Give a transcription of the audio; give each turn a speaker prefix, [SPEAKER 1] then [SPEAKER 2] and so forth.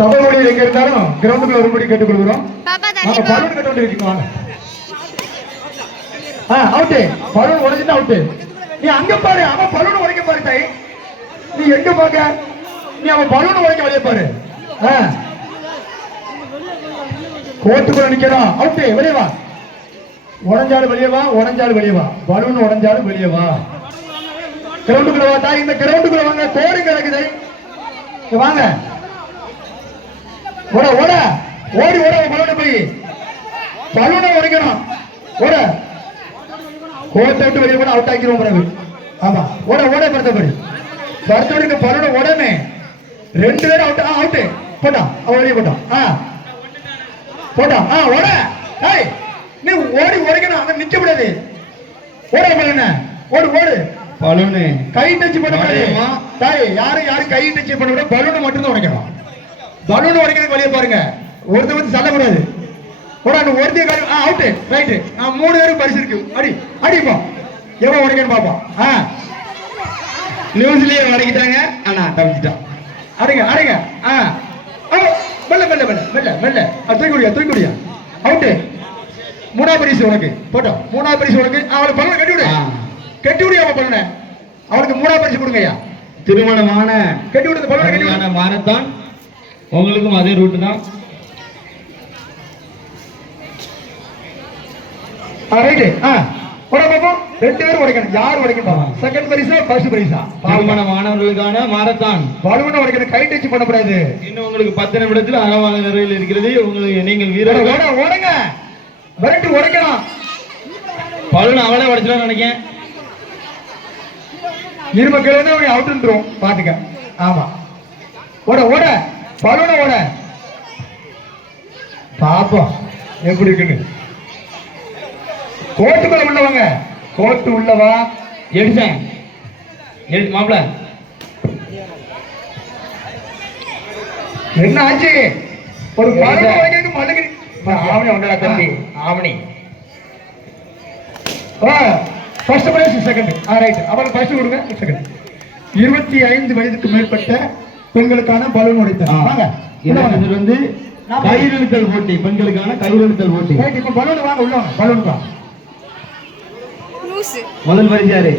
[SPEAKER 1] சபை எங்க இருந்தாலும் கிரவுண்டுக்குள்ள ஒருபடி கேட்டுக்கொள்கிறோம்.
[SPEAKER 2] போ.
[SPEAKER 1] பலூன் கட்ட இருக்கீங்க ஆ அவுட்டு பலூன் உடைச்சிட்டு அவுட்டு நீ அங்க பாரு அவன் பலூன் உடைக்க பாரு தாய். நீ எங்க பாக்க? நீ அவன் பலூன் உடைக்க வெளியே பாரு. ஆ. கோட்டுக்குள்ள நிக்கிறான் அவுட்டு வெளியே வா. உடஞ்சாலும் வெளியே வா உடஞ்சாலும் வெளியே வா. பலூன் உடஞ்சாலும் வெளியே வா. கிரவுண்டுக்குள்ள வா தாய். இந்த கிரவுண்டுக்குள்ள வாங்க. கோடு கிடக்குது இங்க வாங்க. ஓட ஓட. ஓடி ஓட பலூனை போய். பலூனை உடைக்கணும். ஓட. கோட்டை விட்டு வெளியே கூட அவுட் ஆக்கிடுவோம் பிறகு. ஆமா. ஓட ஓட படுத்தபடி படுத்தபடி பலூனை உடனே ரெண்டு பேரும் அவுட் ஆ அவுட் போட்டான். அவன் வெளியே போட்டான். ஆ. போட்டான். ஆ ஓட. ஏய் நீ ஓடி உடைக்கணும். அங்க நிக்க கூடாது ஓட பலூனை ஓடு ஓடு.
[SPEAKER 3] பலூனு.
[SPEAKER 1] கை டச் பண்ண
[SPEAKER 3] வளையமா?
[SPEAKER 1] தாய் யாரும் யாரும் கை டச் பண்ண கூட பலூனை மட்டும் தான் உடைக்கணும். பலூன் உடைக்கிறது வெளியே பாருங்க. ஒருத்தர் வந்து சொல்லக்கூடாது ஒரு அந்த ஒருத்தைய காரி ஆ அவுட்டு ரைட்டு ஆ மூணு பேருக்கு பரிசு இருக்கு அடி அடிப்பா எவன் உடைக்கணும் பாப்போம் ஆ.
[SPEAKER 3] நியூஸ்லயே வரைக்கிட்டாங்க ஆனா தப்பிச்சிட்டான்.
[SPEAKER 1] அடிங்க அடிங்க. ஆ. மெல்ல மெல்ல மெல்ல மெல்ல மெல்ல. ஆ, தூக்கி குடியா தூக்கி குடியா அவுட்டு மூணாவது பரிசு உனக்கு. போட்டோம். மூணாவது பரிசு உனக்கு. அவளுக்கு பலூனை கட்டி விடு. கட்டி விடு அவன் பலூனை. அவனுக்கு மூணாவது பரிசு கொடுங்கய்யா.
[SPEAKER 3] திருமணமான
[SPEAKER 1] கட்டி விடுங்க பலூனை கட்டி விடு
[SPEAKER 3] கல்யாண மாரத்தான். உங்களுக்கும் அதே ரூட்டு தான்.
[SPEAKER 1] ரைட்டு ஆ உட பாப்போம் ரெண்டு பேரும் உடைக்கணும். யார் உடைக்கணும் செகண்ட் பரிசா ஃபர்ஸ்ட் பரிசா?
[SPEAKER 3] திருமணமானவர்களுக்கான மாரத்தான்
[SPEAKER 1] பலூனை உடைக்கணும் கை டச் பண்ணக்கூடாது.
[SPEAKER 3] இன்னும் உங்களுக்கு பத்து நிமிடத்தில் அறவாங்க நிறைவில் இருக்கிறது. உங்களுக்கு நீங்கள் வீரர்கள்.
[SPEAKER 1] ஓட, ஓடுங்க விரட்டி உடைக்கலாம்.
[SPEAKER 3] பலூன் அவளே உடைச்சிடலாம் நினைக்கேன்
[SPEAKER 1] இரும கிலோ அவுட்டுன்றோம் பாத்துக்க. ஆமா. ஓட ஓட பலூனை ஓட பாப்போம் எப்படி இருக்குன்னு. கோட்டுக்குள்ள உள்ளவங்க கோட்டு உள்ளவா?
[SPEAKER 3] எடுத்தேன். எடு மாப்பிள
[SPEAKER 1] என்ன ஆச்சு? ஒரு மண்ணுக்கு ஆவணி ஒன்றா தம்பி
[SPEAKER 3] ஆவணி.
[SPEAKER 1] ஃபர்ஸ்ட் பிரைஸ் செகண்ட் ஆ ரைட் அவளுக்கு ஃபர்ஸ்ட் கொடுங்க செகண்ட் இருபத்தி ஐந்து வயதுக்கு மேற்பட்ட பெண்களுக்கான பலூன் உடைத்தல்
[SPEAKER 3] வந்து கயிறெழுத்தல் போட்டி பெண்களுக்கான கயிறெழுத்தல் போட்டி.
[SPEAKER 1] பலூன் வாங்க உள்ள வாங்க. பலூன்
[SPEAKER 3] முதல் பரிசு யாரு